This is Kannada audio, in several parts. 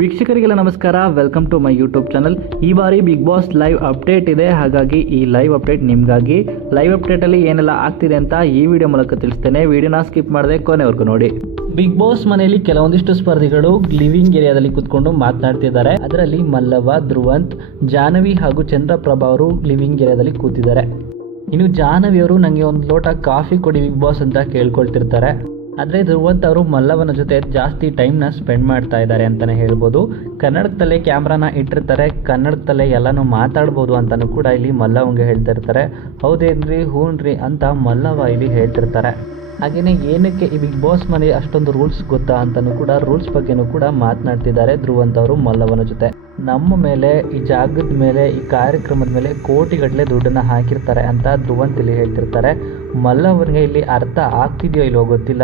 ವೀಕ್ಷಕರಿಗೆಲ್ಲ ನಮಸ್ಕಾರ. Welcome to my YouTube channel ಈ ಬಾರಿ ಬಿಗ್ ಬಾಸ್ ಲೈವ್ ಅಪ್ಡೇಟ್ ಇದೆ. ಹಾಗಾಗಿ ಈ ಲೈವ್ ಅಪ್ಡೇಟ್ ನಿಮಗಾಗಿ. ಲೈವ್ ಅಪ್ಡೇಟಲ್ಲಿ ಏನೆಲ್ಲ ಆಗ್ತಿದೆ ಅಂತ ಈ ವಿಡಿಯೋ ಮೂಲಕ ತಿಳಿಸ್ತೇನೆ. ವಿಡಿಯೋನ ಸ್ಕಿಪ್ ಮಾಡದೆ ಕೊನೆವರೆಗೂ ನೋಡಿ. ಬಿಗ್ ಬಾಸ್ ಮನೆಯಲ್ಲಿ ಕೆಲವೊಂದಿಷ್ಟು ಸ್ಪರ್ಧಿಗಳು ಲಿವಿಂಗ್ ಏರಿಯಾದಲ್ಲಿ ಕೂತ್ಕೊಂಡು ಮಾತನಾಡ್ತಿದ್ದಾರೆ. ಅದರಲ್ಲಿ ಮಲ್ಲವ ಧ್ರುವಂತ್ ಜಾನವಿ ಹಾಗೂ ಚಂದ್ರಪ್ರಭಾ ಅವರು ಲಿವಿಂಗ್ ಏರಿಯಾದಲ್ಲಿ ಕೂತಿದ್ದಾರೆ. ಇನ್ನು ಜಾನವಿ ಅವರು ನನಗೆ ಒಂದು ಲೋಟ ಕಾಫಿ ಕೊಡಿ ಬಿಗ್ ಬಾಸ್ ಅಂತ ಕೇಳ್ಕೊಳ್ತಿರ್ತಾರೆ. ಆದರೆ ಧ್ರುವಂತ ಅವರು ಮಲ್ಲವನ ಜೊತೆ ಜಾಸ್ತಿ ಟೈಮ್ನ ಸ್ಪೆಂಡ್ ಮಾಡ್ತಾ ಇದ್ದಾರೆ ಅಂತಲೇ ಹೇಳ್ಬೋದು. ಕನ್ನಡದಲ್ಲೇ ಕ್ಯಾಮ್ರಾನ ಇಟ್ಟಿರ್ತಾರೆ ಕನ್ನಡದಲ್ಲೇ ಎಲ್ಲನೂ ಮಾತಾಡ್ಬೋದು ಅಂತಲೂ ಕೂಡ ಇಲ್ಲಿ ಮಲ್ಲವಂಗೆ ಹೇಳ್ತಾ ಇರ್ತಾರೆ ಹೌದೇನ್ರಿ, ಹೂನ್ರಿ ಅಂತ ಮಲ್ಲವ ಇಲ್ಲಿ ಹೇಳ್ತಿರ್ತಾರೆ. ಹಾಗೆಯೇ ಏನಕ್ಕೆ ಈ ಬಿಗ್ ಬಾಸ್ ಮನೆ ಅಷ್ಟೊಂದು ರೂಲ್ಸ್ ಗೊತ್ತಾ ಅಂತಲೂ ಕೂಡ ರೂಲ್ಸ್ ಬಗ್ಗೆನೂ ಕೂಡ ಮಾತನಾಡ್ತಿದ್ದಾರೆ ಧ್ರುವಂತ ಅವರು ಮಲ್ಲವನ ಜೊತೆ. ನಮ್ಮ ಮೇಲೆ, ಈ ಜಾಗದ ಮೇಲೆ, ಈ ಕಾರ್ಯಕ್ರಮದ ಮೇಲೆ ಕೋಟಿಗಟ್ಟಲೆ ದುಡ್ಡನ್ನು ಹಾಕಿರ್ತಾರೆ ಅಂತ ಧ್ರುವಂತ್ ಇಲ್ಲಿ ಹೇಳ್ತಿರ್ತಾರೆ. ಮಲ್ಲವನಿಗೆ ಇಲ್ಲಿ ಅರ್ಥ ಆಗ್ತಿದೆಯೋ ಇಲ್ಲೋ ಗೊತ್ತಿಲ್ಲ.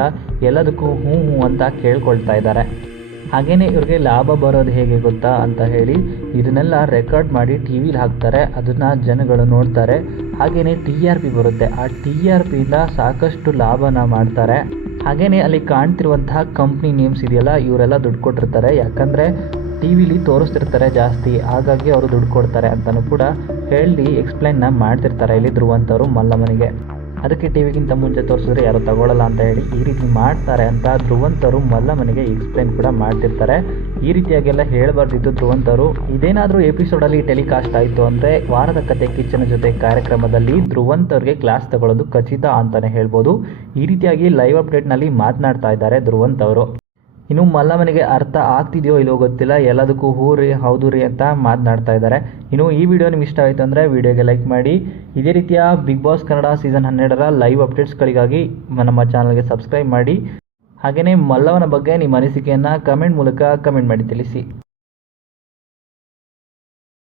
ಎಲ್ಲದಕ್ಕೂ ಹ್ಞೂ ಹ್ಞೂ ಅಂತ ಕೇಳ್ಕೊಳ್ತಾ ಇದ್ದಾರೆ. ಹಾಗೆಯೇ ಇವ್ರಿಗೆ ಲಾಭ ಬರೋದು ಹೇಗೆ ಗೊತ್ತಾ ಅಂತ ಹೇಳಿ ಇದನ್ನೆಲ್ಲ ರೆಕಾರ್ಡ್ ಮಾಡಿ ಟಿ ವಿಲಿ ಹಾಕ್ತಾರೆ. ಅದನ್ನು ಜನಗಳು ನೋಡ್ತಾರೆ. ಹಾಗೆಯೇ ಟಿ ಆರ್ ಪಿ ಬರುತ್ತೆ. ಆ ಟಿ ಆರ್ ಪಿಯಿಂದ ಸಾಕಷ್ಟು ಲಾಭನ ಮಾಡ್ತಾರೆ. ಹಾಗೆಯೇ ಅಲ್ಲಿ ಕಾಣ್ತಿರುವಂತಹ ಕಂಪ್ನಿ ನೇಮ್ಸ್ ಇದೆಯಲ್ಲ, ಇವರೆಲ್ಲ ದುಡ್ಡು ಕೊಟ್ಟಿರ್ತಾರೆ. ಯಾಕಂದರೆ ಟಿ ವಿಲಿ ತೋರಿಸ್ತಿರ್ತಾರೆ ಜಾಸ್ತಿ. ಹಾಗಾಗಿ ಅವರು ದುಡ್ಡು ಕೊಡ್ತಾರೆ ಅಂತಲೂ ಕೂಡ ಹೇಳಿ ಎಕ್ಸ್ಪ್ಲೈನ್ನ ಮಾಡ್ತಿರ್ತಾರೆ ಇಲ್ಲಿ ಧ್ರುವಂತವರು ಮಲ್ಲಮ್ಮನಿಗೆ. ಅದಕ್ಕೆ ಟಿವಿಗಿಂತ ಮುಂಚೆ ತೋರಿಸಿದ್ರೆ ಯಾರು ತಗೊಳ್ಳಲ್ಲ ಅಂತ ಹೇಳಿ ಈ ರೀತಿ ಮಾಡ್ತಾರೆ ಅಂತ ಧ್ರುವಂತರು ಮಲ್ಲಮ್ಮನಿಗೆ ಎಕ್ಸ್ಪ್ಲೈನ್ ಕೂಡ ಮಾಡ್ತಿರ್ತಾರೆ. ಈ ರೀತಿಯಾಗೆಲ್ಲ ಹೇಳಬಾರ್ದಿತ್ತು ಧ್ರುವಂತರು. ಇದೇನಾದರೂ ಎಪಿಸೋಡಲ್ಲಿ ಟೆಲಿಕಾಸ್ಟ್ ಆಯಿತು ಅಂದರೆ ವಾರದ ಕತೆ ಕಿಚ್ಚನ ಜೊತೆ ಕಾರ್ಯಕ್ರಮದಲ್ಲಿ ಧ್ರುವಂತರಿಗೆ ಕ್ಲಾಸ್ ತಗೊಳ್ಳೋದು ಖಚಿತ ಅಂತಲೇ ಹೇಳ್ಬೋದು. ಈ ರೀತಿಯಾಗಿ ಲೈವ್ ಅಪ್ಡೇಟ್ನಲ್ಲಿ ಮಾತನಾಡ್ತಾ ಇದ್ದಾರೆ ಧ್ರುವಂತ್ ಅವರು ಇನ್ನು ಮಲ್ಲಮ್ಮನಿಗೆ ಅರ್ಥ ಆಗ್ತಿದೆಯೋ ಇಲ್ಲೋ ಗೊತ್ತಿಲ್ಲ. ಎಲ್ಲದಕ್ಕೂ ಹೂ ರೀ, ಹೌದು ರೀ ಅಂತ ಮಾತನಾಡ್ತಾ ಇದ್ದಾರೆ. ಇನ್ನು ಈ ವಿಡಿಯೋ ನಿಮ್ಗೆ ಇಷ್ಟ ಆಯಿತು ಅಂದರೆ ವಿಡಿಯೋಗೆ ಲೈಕ್ ಮಾಡಿ. ಇದೇ ರೀತಿಯ ಬಿಗ್ ಬಾಸ್ ಕನ್ನಡ ಸೀಸನ್ ಹನ್ನೆರಡರ ಲೈವ್ ಅಪ್ಡೇಟ್ಸ್ಗಳಿಗಾಗಿ ನಮ್ಮ ಚಾನಲ್ಗೆ ಸಬ್ಸ್ಕ್ರೈಬ್ ಮಾಡಿ. ಹಾಗೆಯೇ ಮಲ್ಲವನ ಬಗ್ಗೆ ನಿಮ್ಮ ಅನಿಸಿಕೆಯನ್ನು ಕಮೆಂಟ್ ಮೂಲಕ ಕಮೆಂಟ್ ಮಾಡಿ ತಿಳಿಸಿ.